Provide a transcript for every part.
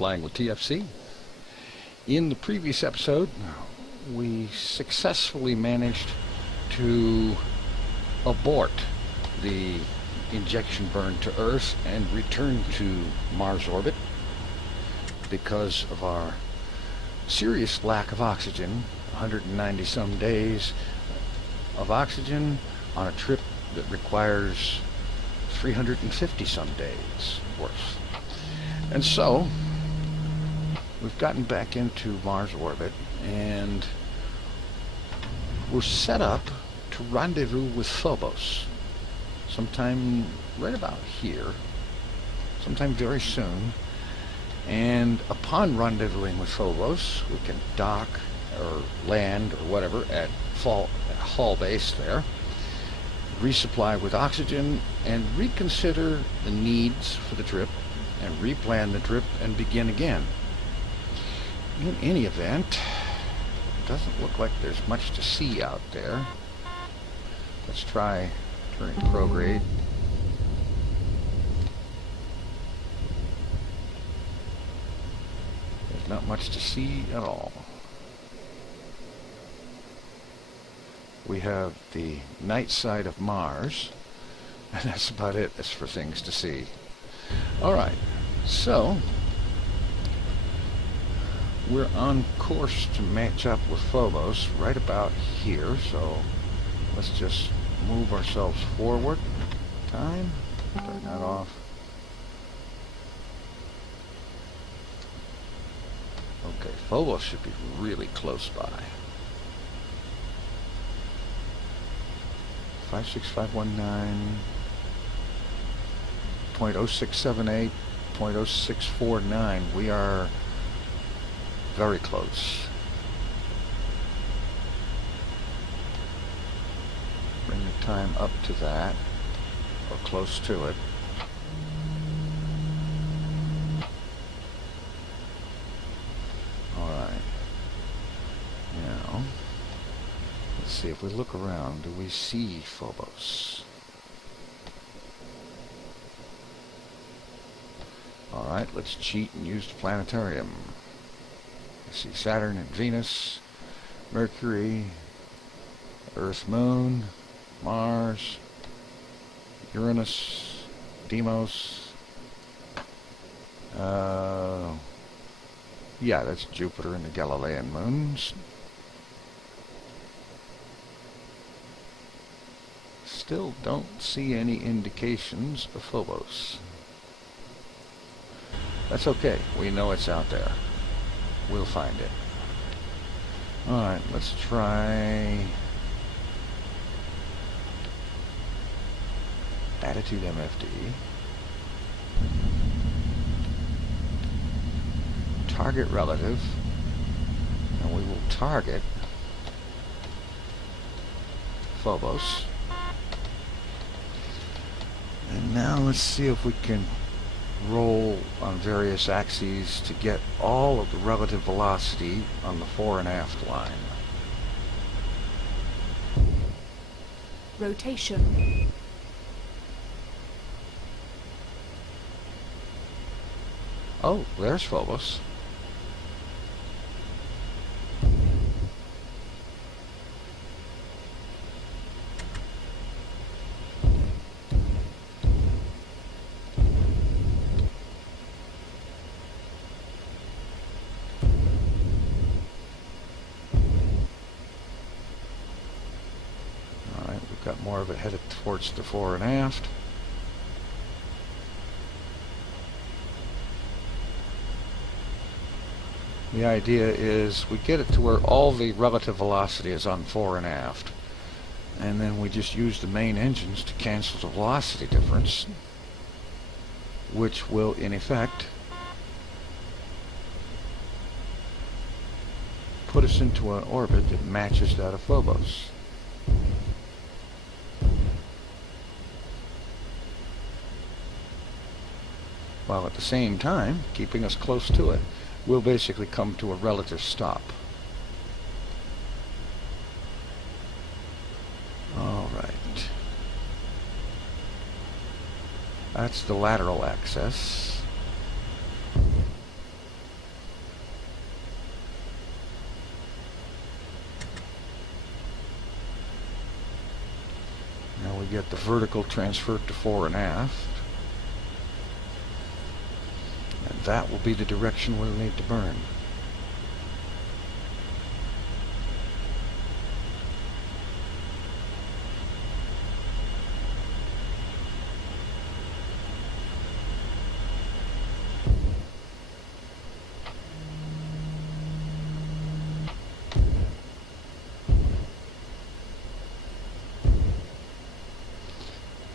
Flying with TFC. In the previous episode, we successfully managed to abort the injection burn to Earth and return to Mars orbit because of our serious lack of oxygen. 190 some days of oxygen on a trip that requires 350 some days worth. And so we've gotten back into Mars orbit and we're set up to rendezvous with Phobos sometime right about here, sometime very soon. And upon rendezvousing with Phobos, we can dock or land or whatever at Hall base there, resupply with oxygen, and reconsider the needs for the trip and replan the trip and begin again. In any event, it doesn't look like there's much to see out there. Let's try turning prograde. There's not much to see at all. We have the night side of Mars, and that's about it as for things to see. Alright, so we're on course to match up with Phobos right about here, so let's just move ourselves forward. Time, turn that off. Okay, Phobos should be really close by. 56519, 0.0678, 0.0649. We are very close. Bring the time up to that, or close to it. Alright. Now, let's see, if we look around, do we see Phobos? Alright, let's cheat and use the planetarium. I see Saturn and Venus, Mercury, Earth, Moon, Mars, Uranus, Deimos. Yeah, that's Jupiter and the Galilean moons. Still don't see any indications of Phobos. That's okay. We know it's out there. We'll find it. Alright, let's try Attitude MFD. Target relative. And we will target Phobos. And now let's see if we can roll on various axes to get all of the relative velocity on the fore and aft line. Rotation. Oh, there's Phobos. Got more of it headed towards the fore and aft. The idea is we get it to where all the relative velocity is on fore and aft, and then we just use the main engines to cancel the velocity difference, which will in effect put us into an orbit that matches that of Phobos. While at the same time keeping us close to it. We'll basically come to a relative stop. Alright. That's the lateral axis. get the vertical transferred to fore and aft. And that will be the direction we'll need to burn.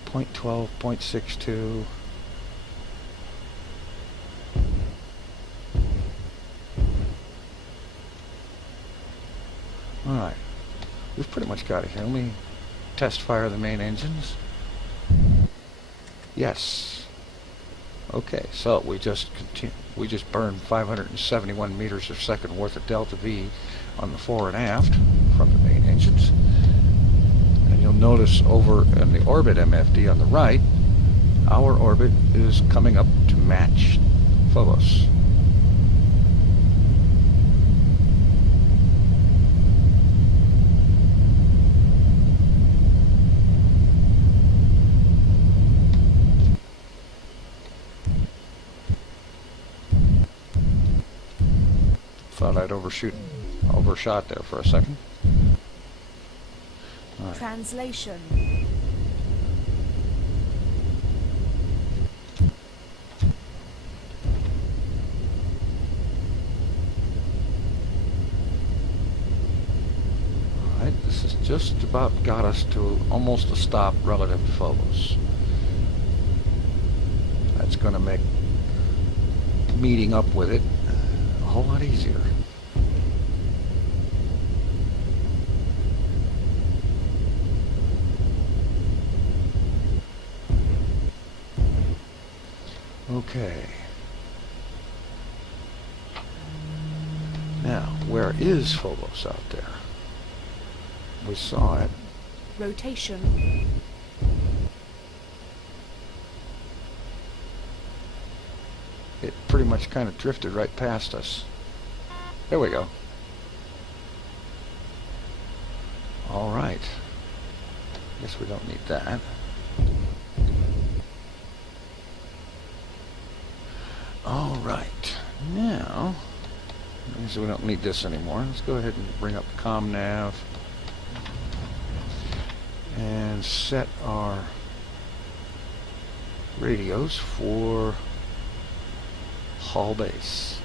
Point 12, 0.62. Alright, we've pretty much got it here. Let me test fire the main engines. Yes. Okay, so we just burned 571 meters per second worth of delta V on the fore and aft from the main engines. And you'll notice over in the orbit MFD on the right, our orbit is coming up to match Phobos. Thought I'd overshot there for a second. Right. Translation. Alright, this has just about got us to almost a stop relative to Phobos. That's going to make meeting up with it a whole lot easier. Okay. Now, where is Phobos out there? We saw it. Rotation. It pretty much kind of drifted right past us. There we go. All right. Guess we don't need that. All right. Now, so we don't need this anymore. Let's go ahead and bring up the comm nav and set our radios for hull base.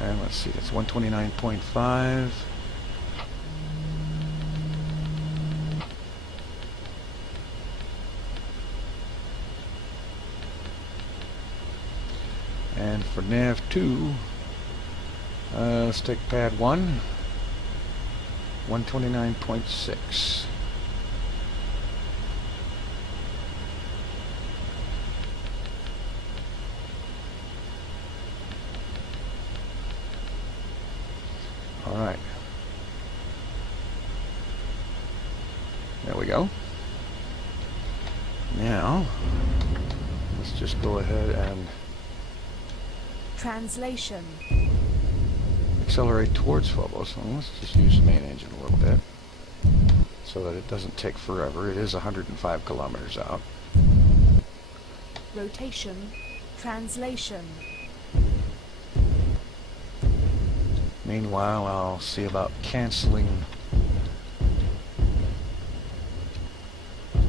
And let's see, it's 129.5. And for nav 2, let's take pad 1, 129.6. All right. There we go. Now, let's just go ahead and Translation. accelerate towards Phobos. Well, let's just use the main engine a little bit so that it doesn't take forever. It is 105 kilometers out. Rotation. Translation. Meanwhile, I'll see about canceling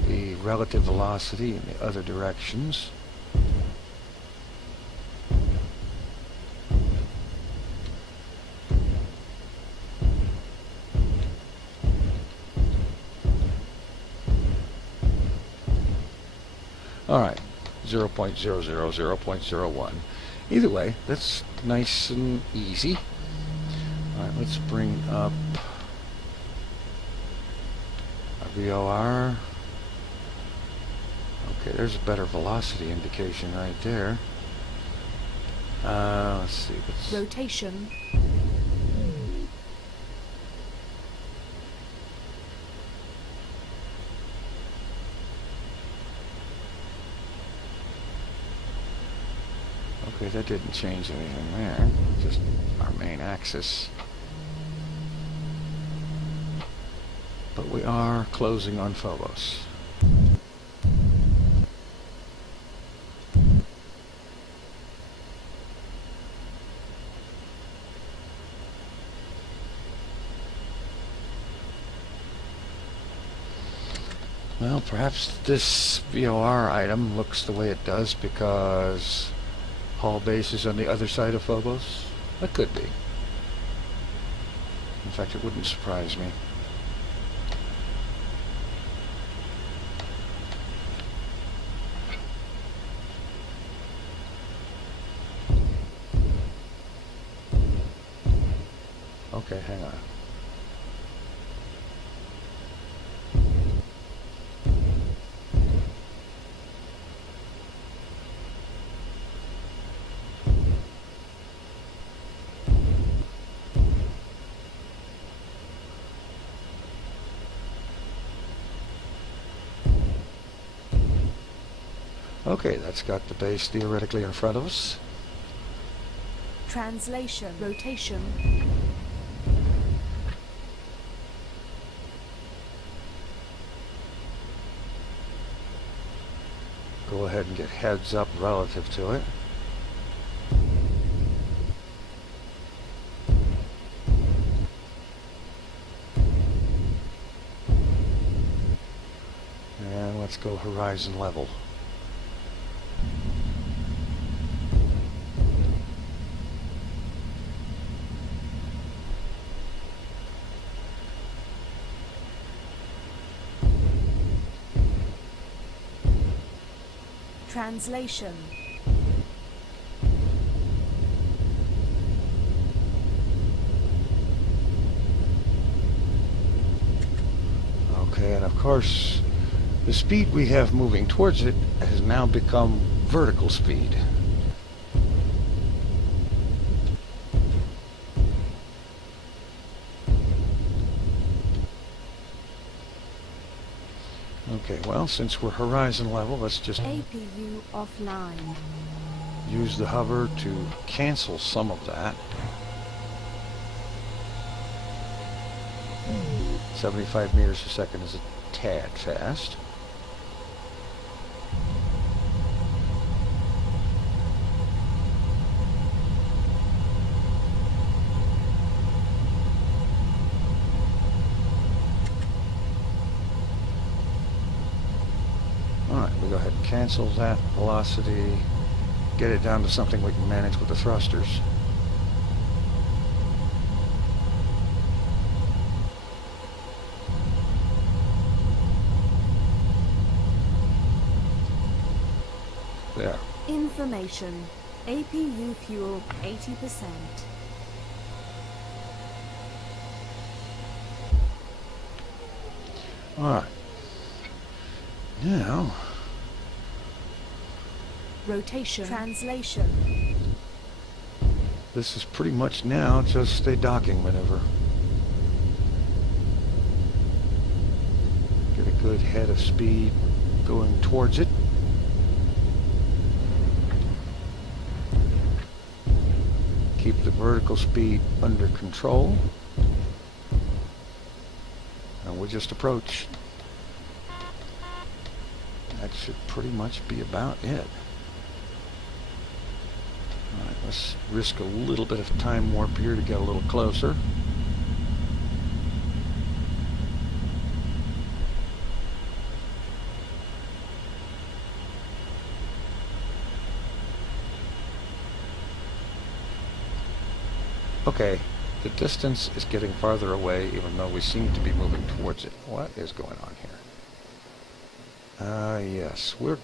the relative velocity in the other directions. Alright, 0.00, 0.01. Either way, that's nice and easy. Alright, let's bring up our VOR. Okay, there's a better velocity indication right there. Let's see. Rotation. Okay, that didn't change anything there. Just our main axis. But we are closing on Phobos. Well, perhaps this VOR item looks the way it does because Hall Base is on the other side of Phobos. That could be. In fact, it wouldn't surprise me. Okay, hang on. Okay, that's got the base theoretically in front of us. Translation. Rotation. Go ahead and get heads up relative to it. And let's go horizon level. Translation. Okay, and of course, the speed we have moving towards it has now become vertical speed. Okay, well, since we're horizon level, let's just APU offline. use the hover to cancel some of that. 75 meters a second is a tad fast. Alright, we go ahead and cancel that velocity, get it down to something we can manage with the thrusters. There. Information. APU fuel 80%. Alright. Now, Rotation. Translation. this is pretty much now just a docking maneuver. Get a good head of speed going towards it. Keep the vertical speed under control. And we'll just approach. That should pretty much be about it. Alright, let's risk a little bit of time warp here to get a little closer. Okay, the distance is getting farther away even though we seem to be moving towards it. What is going on here? Yes, we're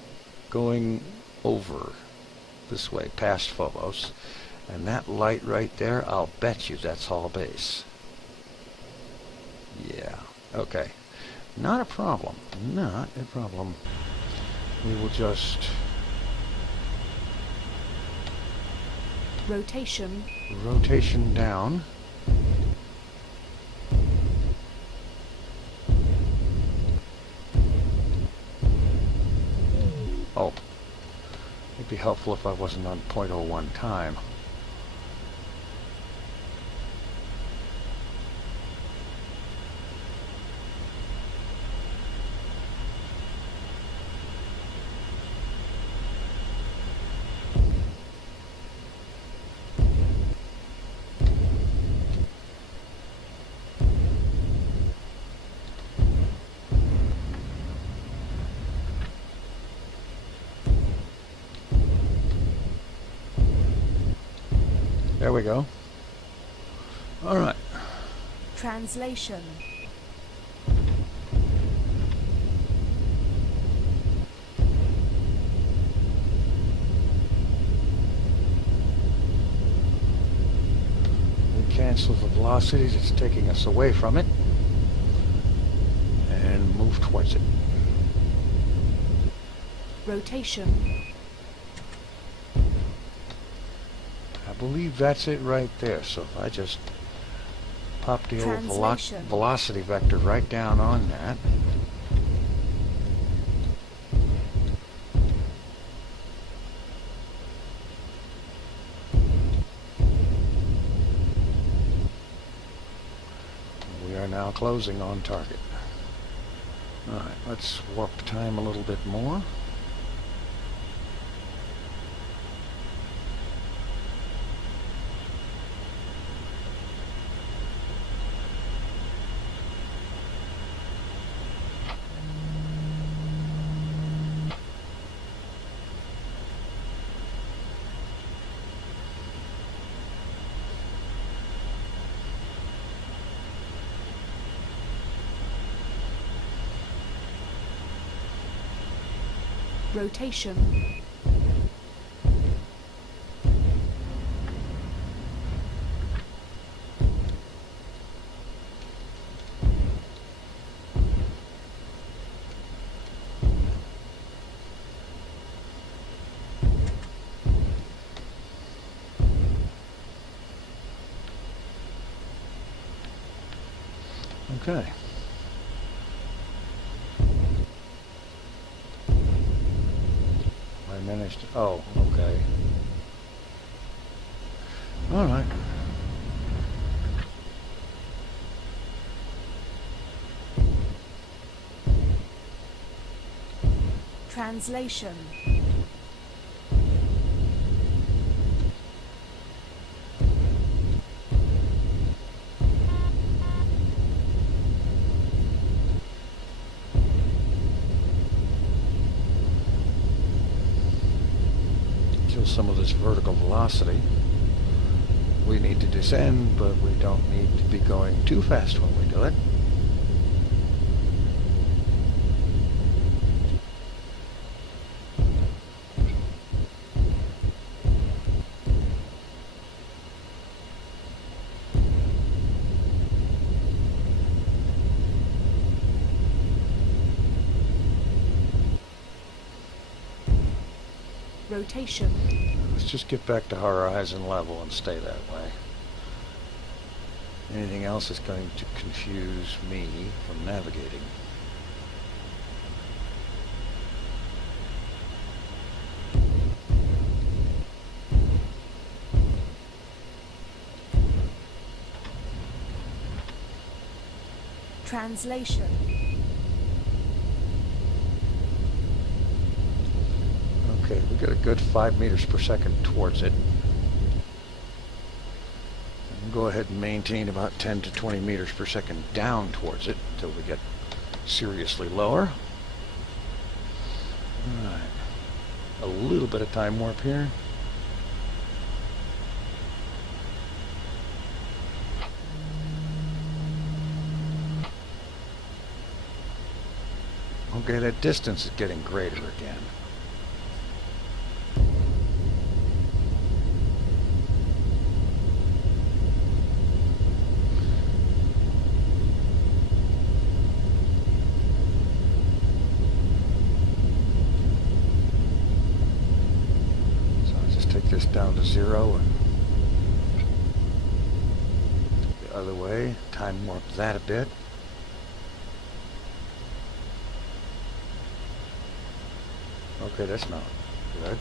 going over this way, past Phobos. And that light right there, I'll bet you that's Hall Base. Yeah, okay. Not a problem. Not a problem. We will just... Rotation. rotation down. Oh, it'd be helpful if I wasn't on 0.01 time. There we go. All right. Translation. We cancel the velocities it's taking us away from it and move towards it. Rotation. I believe that's it right there. So if I just pop the old velocity vector right down on that. We are now closing on target. Alright, let's warp time a little bit more. Rotation. Okay. I managed to, oh, okay. All right. Translation. Kill some of this vertical velocity. We need to descend, but we don't need to be going too fast when we do it. Rotation. Let's just get back to horizon level and stay that way. Anything else is going to confuse me from navigating. Translation. Okay, we got a good 5 meters per second towards it. And go ahead and maintain about 10 to 20 meters per second down towards it until we get seriously lower. Alright, a little bit of time warp here. Okay, that distance is getting greater again. This down to 0 and the other way, time warp that a bit. Okay, that's not good.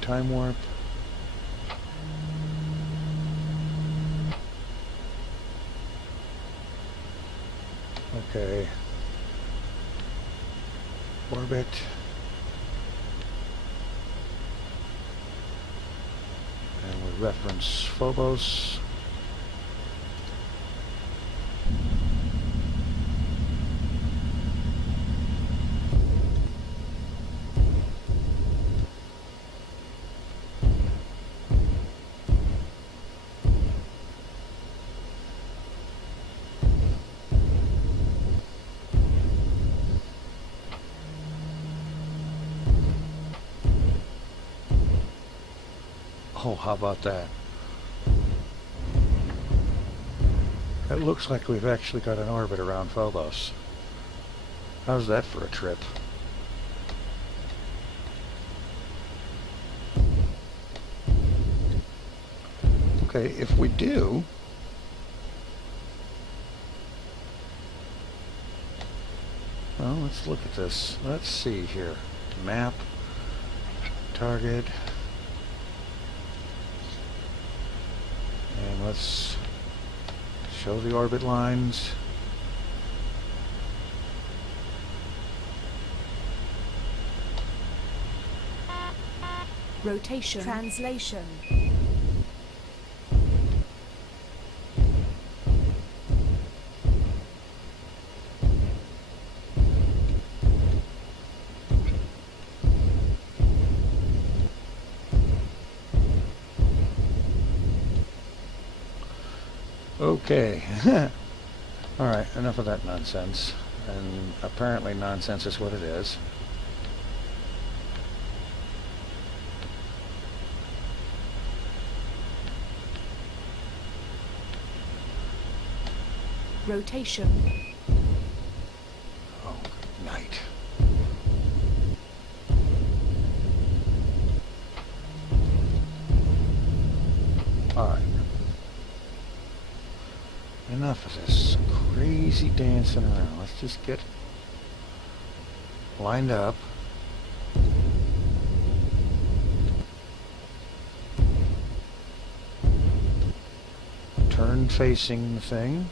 Time warp. Okay. Orbit. reference Phobos. Oh, how about that? It looks like we've actually got an orbit around Phobos. How's that for a trip? Okay, if we do, well, let's look at this. Let's see here. Map, target. And let's show the orbit lines. Rotation. Translation. Okay. Alright, enough of that nonsense. And apparently nonsense is what it is. Rotation. Oh, good night. Alright. Enough of this crazy dancing around. Let's just get lined up. Turn facing the thing.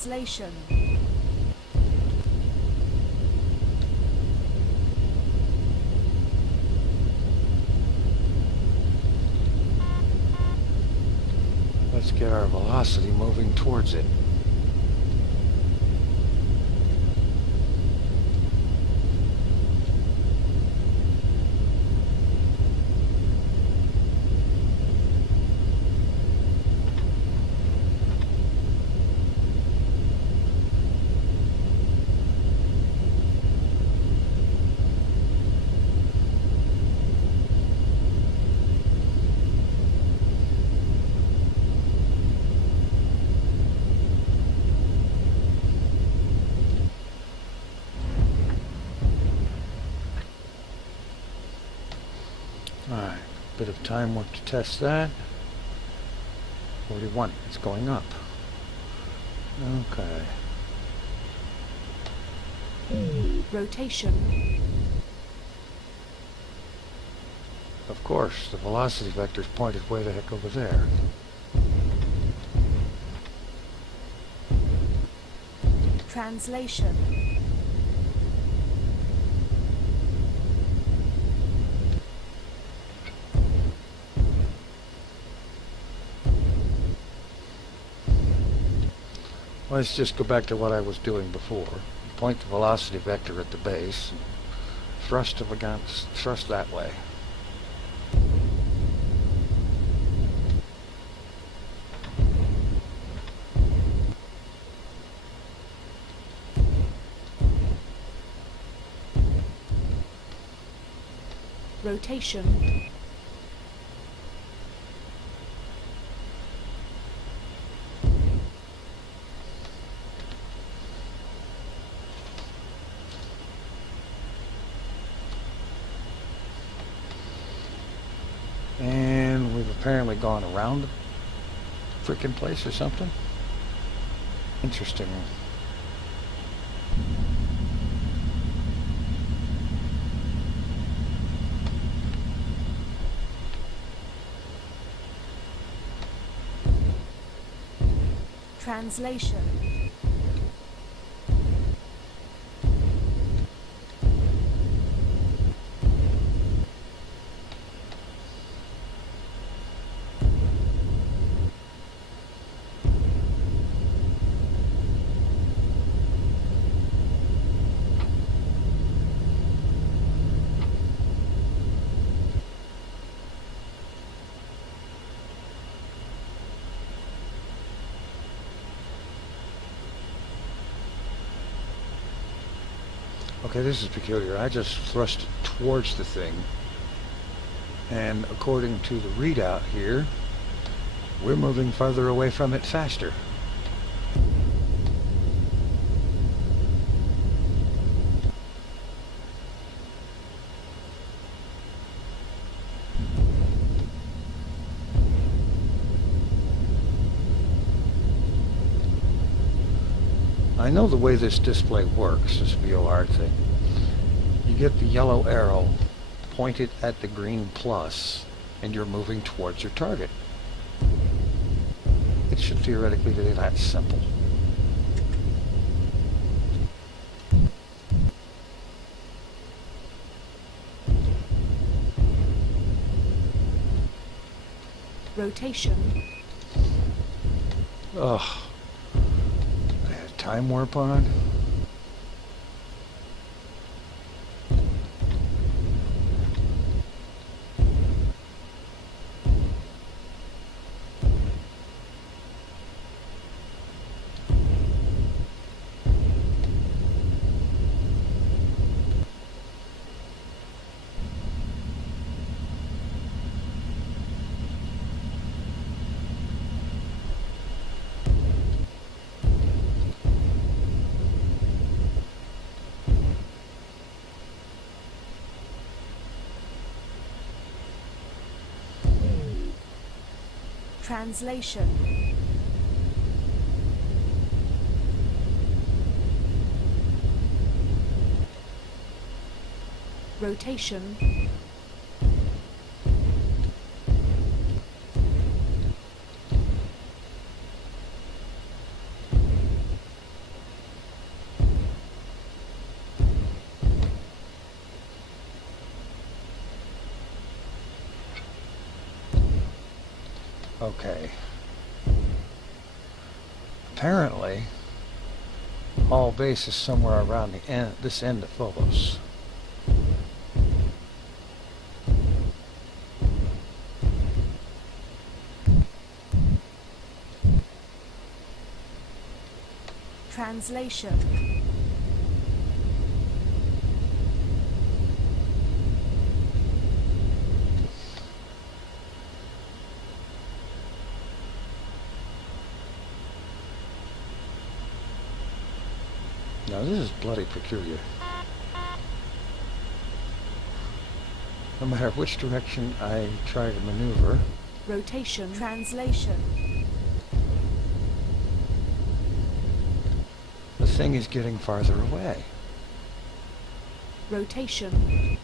Translation. Let's get our velocity moving towards it. Alright, bit of time work to test that. 41, it's going up. Okay. Rotation. Of course, the velocity vector's pointed way the heck over there. Translation. Let's just go back to what I was doing before. Point the velocity vector at the base, and thrust that way. Rotation. And we've apparently gone around the frickin' place or something. Interesting. Translation. Okay, this is peculiar. I just thrust towards the thing, and according to the readout here, we're moving farther away from it faster. I know the way this display works, this VOR thing. You get the yellow arrow pointed at the green plus, and you're moving towards your target. It should theoretically be that simple. Rotation. Ugh. Time warp on. Translation. Rotation. Okay. Apparently, all base is somewhere around the end, this end of Phobos. Translation. Now this is bloody peculiar. No matter which direction I try to maneuver. Rotation. Translation. The thing is getting farther away. Rotation.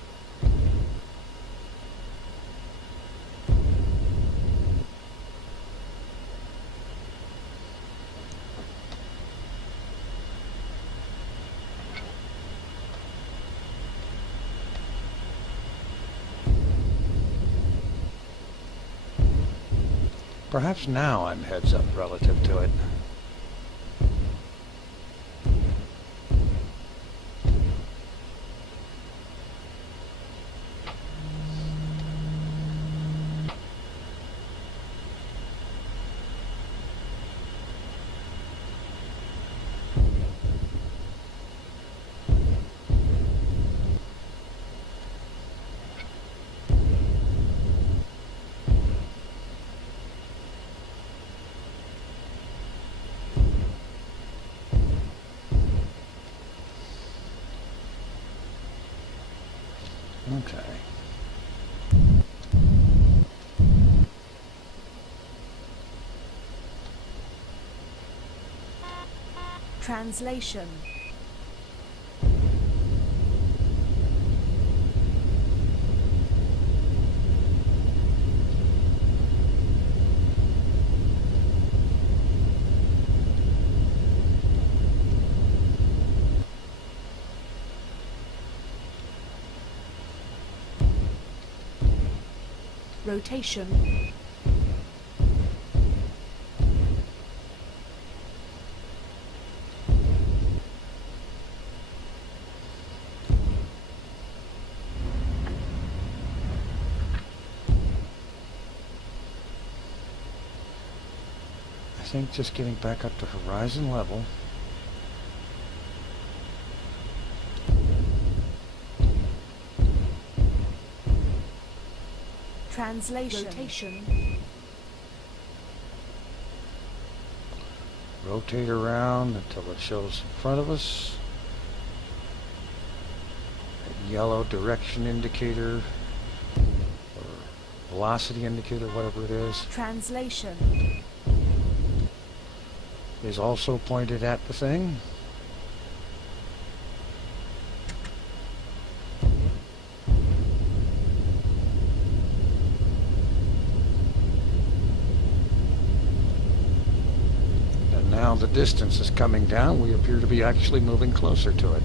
Perhaps now I'm heads up relative to it. Okay. Translation. Rotation. I think just getting back up to horizon level. Translation. Rotation. Rotate around until it shows in front of us. That yellow direction indicator or velocity indicator, whatever it is, Translation. is also pointed at the thing. And now the distance is coming down. We appear to be actually moving closer to it.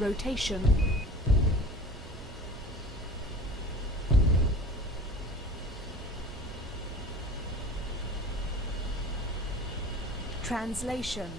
Rotation. Translation.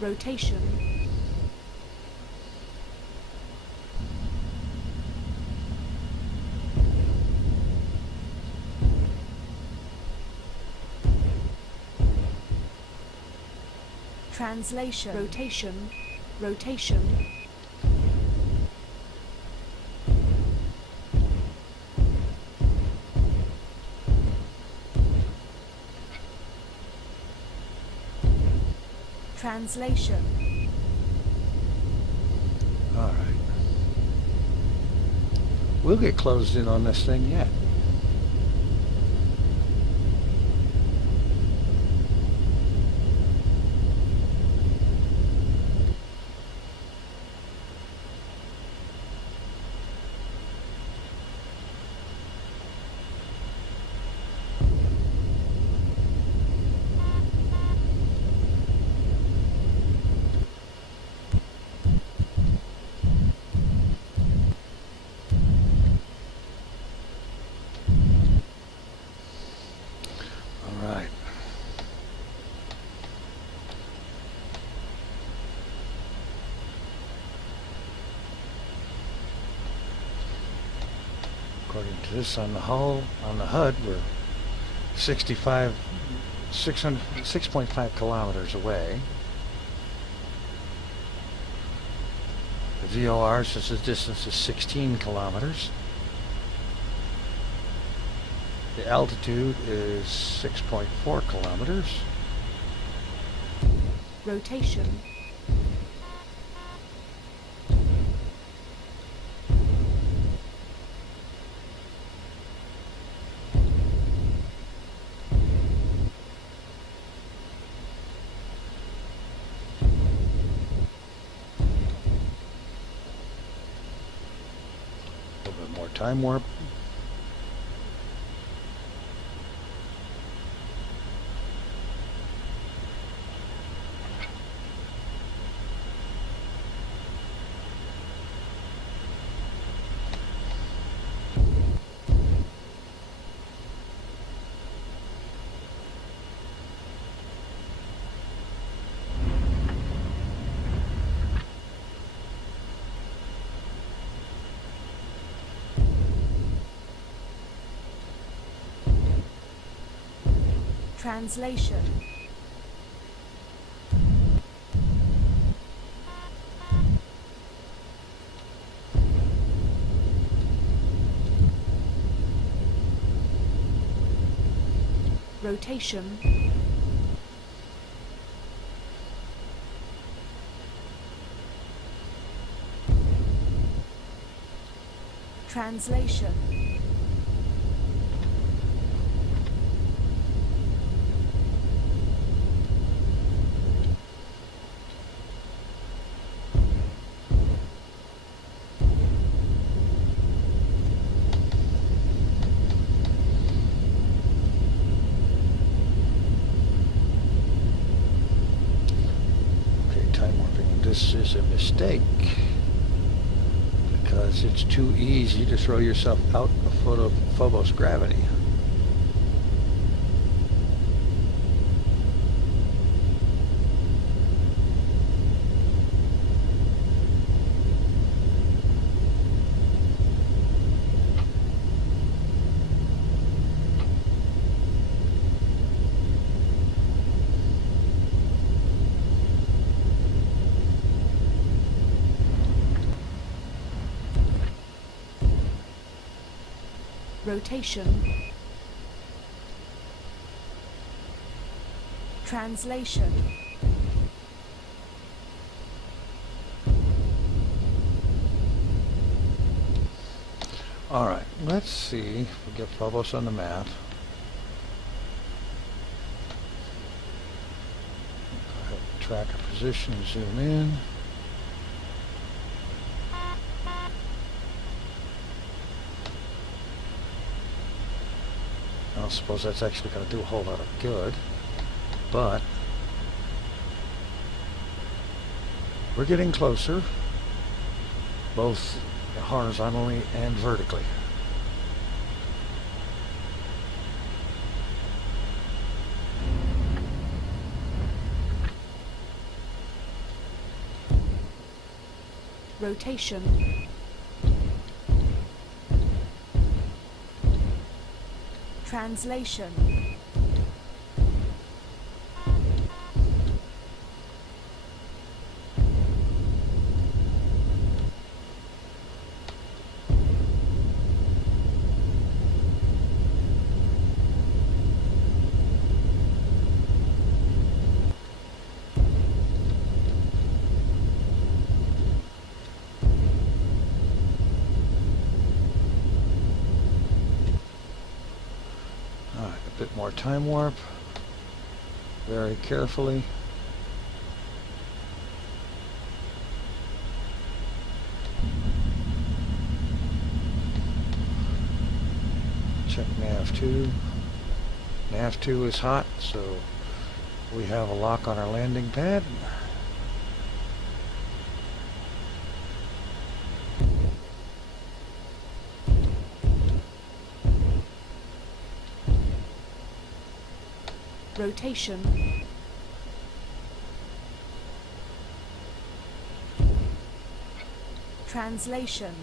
Rotation. Translation. Rotation. Rotation. Translation. All right. We'll get closed in on this thing yet. According to this on the hull, on the HUD, we're 6.5 kilometers away. The VOR says the distance is 16 kilometers. The altitude is 6.4 kilometers. Rotation. Time warp. Translation. rotation, translation, this is a mistake because it's too easy to throw yourself out a foot of Phobos gravity. rotation, translation, Alright, let's see if we get Phobos on the map. Go ahead and track a position, zoom in. I don't suppose that's actually going to do a whole lot of good, but we're getting closer, both horizontally and vertically. rotation, translation, Bit more time warp, very carefully. Check nav2. Nav2 is hot, so we have a lock on our landing pad. rotation, translation,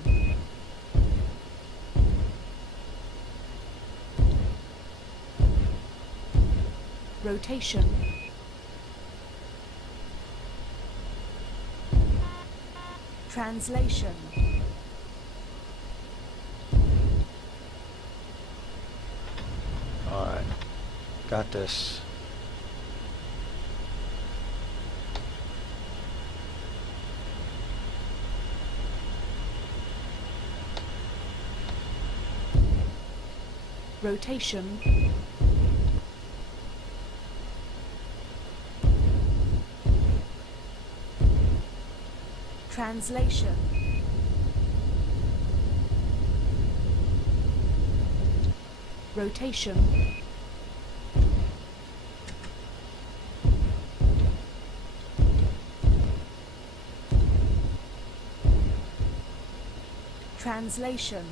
rotation, translation, All right, got this. rotation, translation, rotation, translation,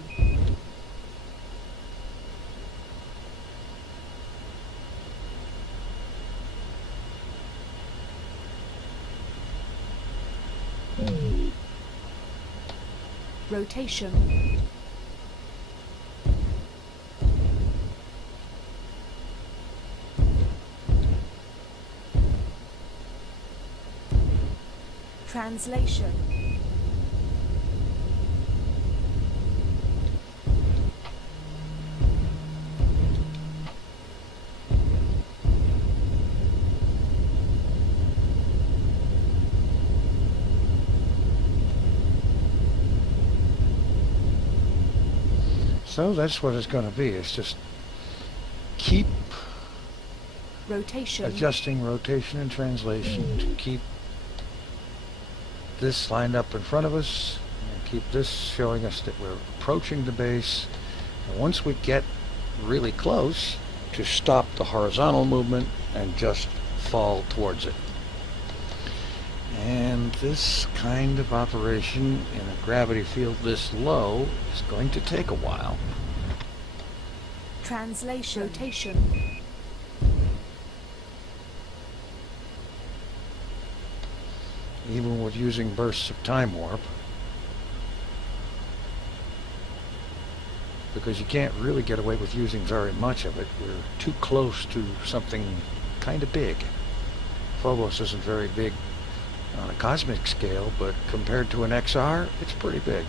rotation, translation, So that's what it's going to be. It's just keep Rotation. adjusting rotation and translation to keep this lined up in front of us and keep this showing us that we're approaching the base. And once we get really close, to stop the horizontal movement and just fall towards it. And this kind of operation in a gravity field this low is going to take a while. Translation. Rotation. Even with using bursts of time warp, because you can't really get away with using very much of it. You're too close to something kind of big. Phobos isn't very big on a cosmic scale, but compared to an XR, it's pretty big.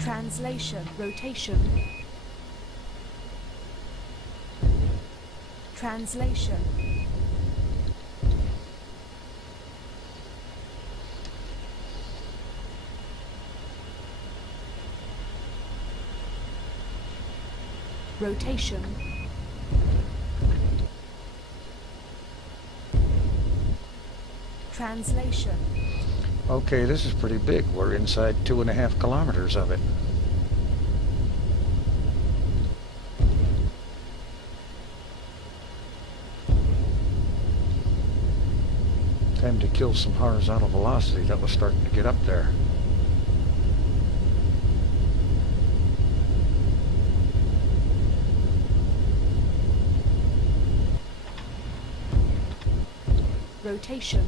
Translation. Rotation. Translation. Rotation. Translation. Okay, this is pretty big. We're inside 2.5 kilometers of it. Time to kill some horizontal velocity that was starting to get up there. Rotation.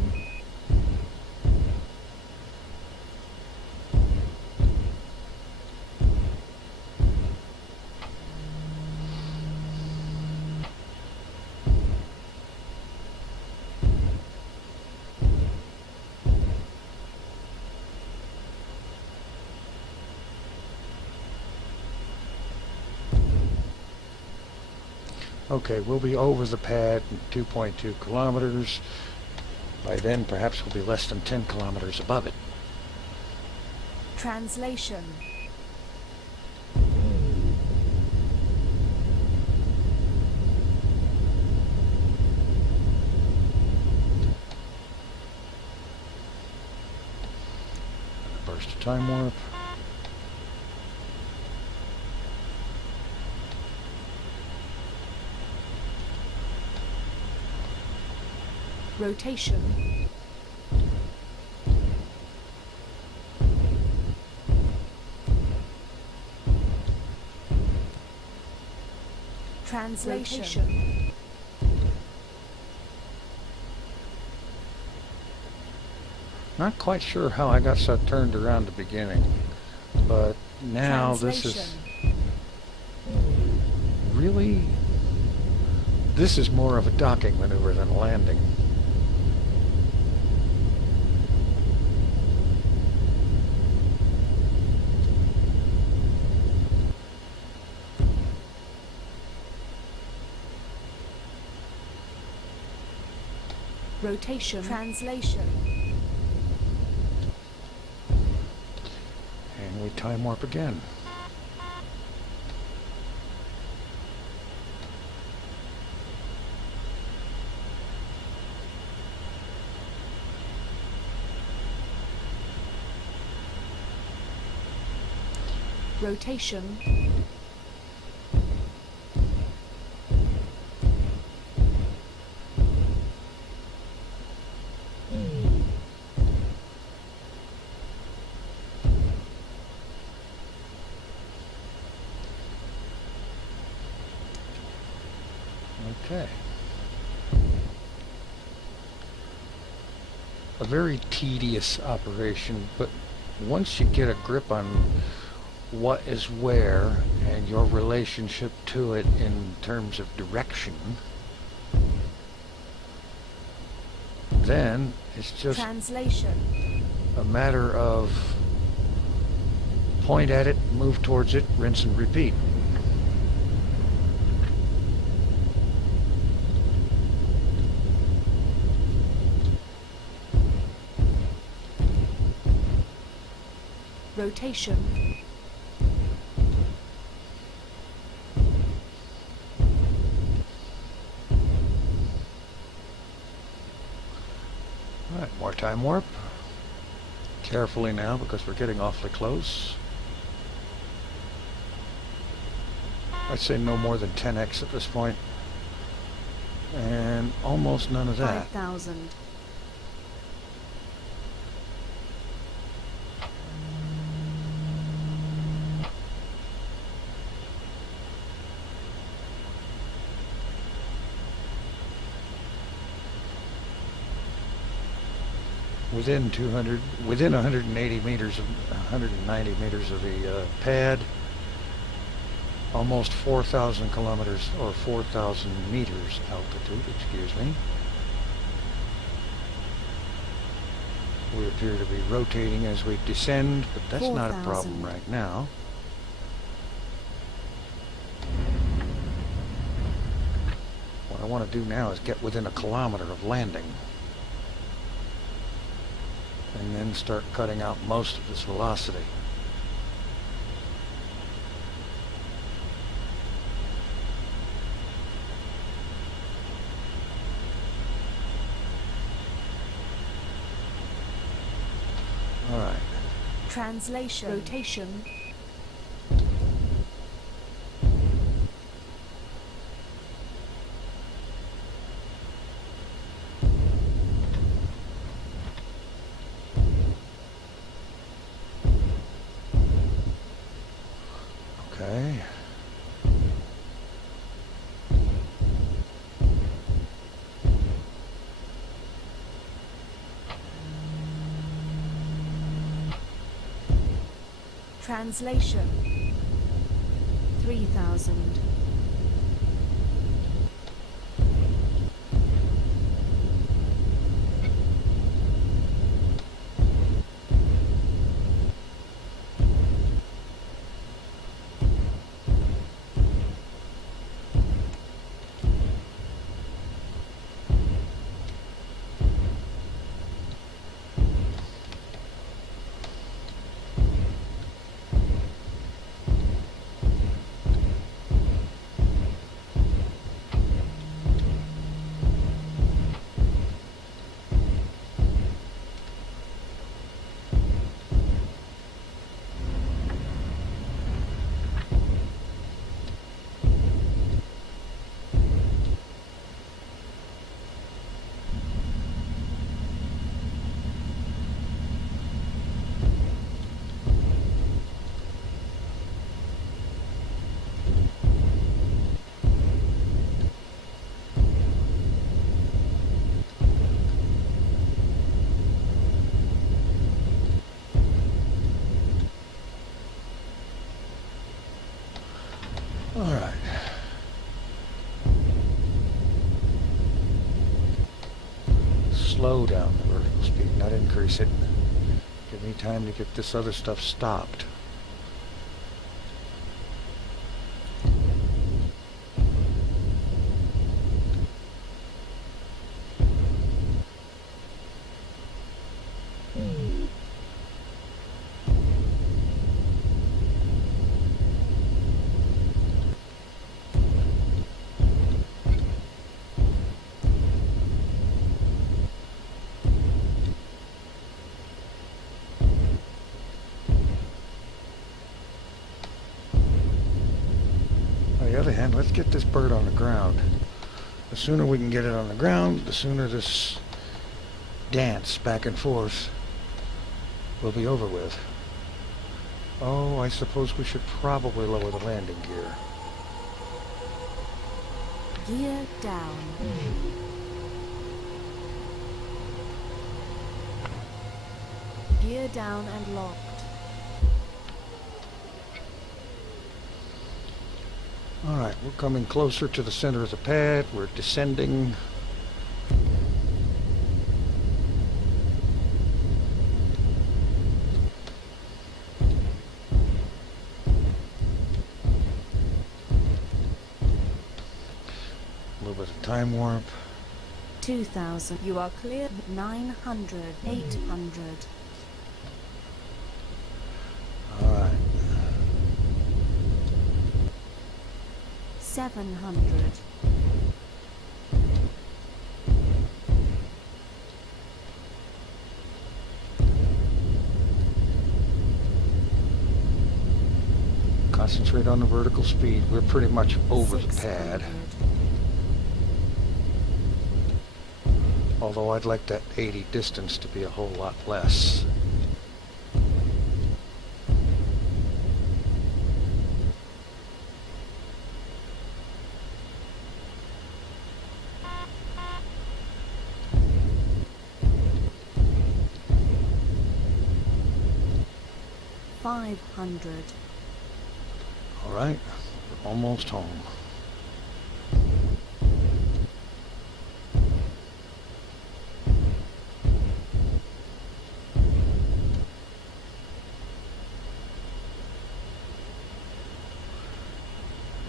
Okay, we'll be over the pad in 2.2 kilometers. By then, perhaps we'll be less than 10 kilometers above it. Translation. Burst of time warp. Rotation. Translation. Not quite sure how I got so turned around at the beginning, but now this is really, this is more of a docking maneuver than a landing. Rotation. Translation. And we time warp again. Rotation. Okay. A very tedious operation, but once you get a grip on what is where and your relationship to it in terms of direction, then it's just Translation. a matter of point at it, move towards it, rinse and repeat. Rotation. Alright, more time warp. Carefully now because we're getting awfully close. I'd say no more than 10x at this point. And almost none of that. 5,000. Within 180 meters of 190 meters of the pad, almost 4,000 kilometers or 4,000 meters altitude, excuse me. We appear to be rotating as we descend, but that's not a problem right now. What I want to do now is get within a kilometer of landing. And then start cutting out most of this velocity. All right. Translation. Rotation. Okay. Translation. 3,000. All right. Slow down the vertical speed, not increase it. Give me time to get this other stuff stopped. On the other hand, let's get this bird on the ground. The sooner we can get it on the ground, the sooner this dance back and forth will be over with. Oh, I suppose we should probably lower the landing gear. Gear down. Gear down and locked. Alright, we're coming closer to the center of the pad. We're descending. A little bit of time warp. 2,000. You are clear. 900. 800. 700. Concentrate on the vertical speed. We're pretty much over the pad. 600. Although I'd like that 80 distance to be a whole lot less. $500. All right, we're almost home.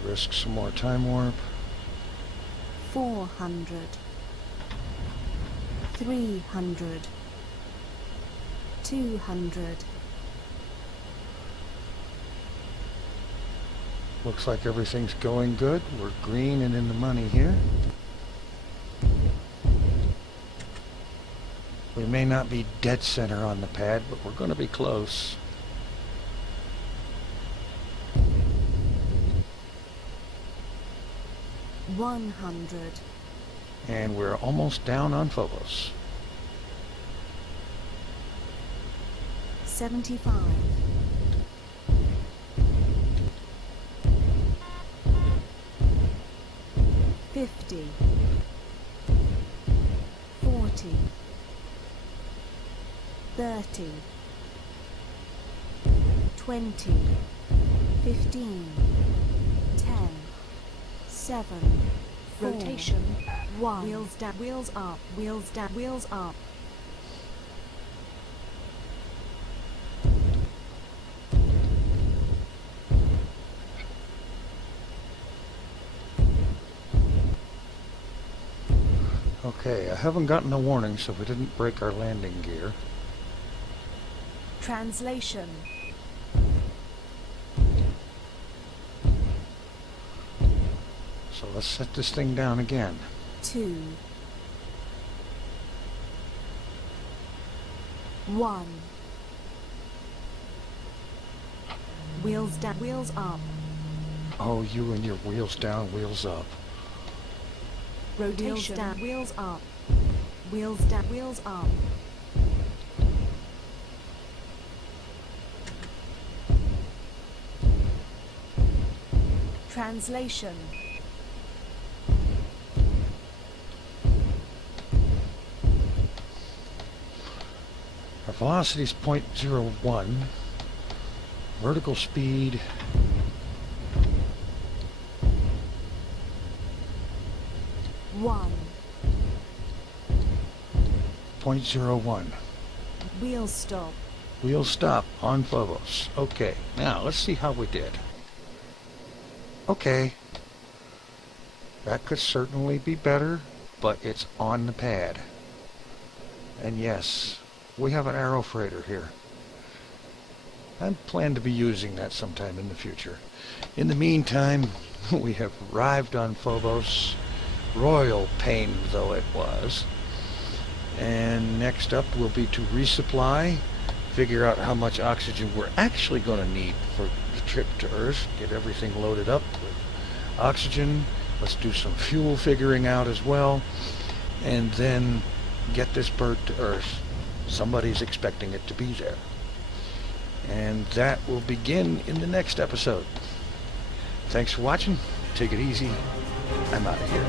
Risk some more time warp. 400. 300. 200. Looks like everything's going good. We're green and in the money here. We may not be dead center on the pad, but we're going to be close. $100. And we're almost down on Phobos. 75. 50. 40. 30. 20. 15. 10. 7. Rotation. 1. Wheels down. Wheels up. Wheels down. Wheels up. Okay, I haven't gotten a warning, so we didn't break our landing gear. Translation. So let's set this thing down again. 2. 1. Wheels down. Wheels up. Oh, you and your wheels down, wheels up. Rotation. Wheels down. Wheels up. Wheels down. Wheels up. Translation. Our velocity is 0.01. Vertical speed 1. 0.01. Wheel stop. Wheel stop on Phobos. Okay, now let's see how we did. Okay, that could certainly be better, but it's on the pad. And yes, we have an arrow freighter here. I plan to be using that sometime in the future. In the meantime, we have arrived on Phobos, royal pain though it was. And next up will be to resupply, figure out how much oxygen we're actually going to need for the trip to Earth, get everything loaded up with oxygen. Let's do some fuel figuring out as well, and then get this bird to Earth. Somebody's expecting it to be there. And that will begin in the next episode. Thanks for watching. Take it easy. I'm out of here.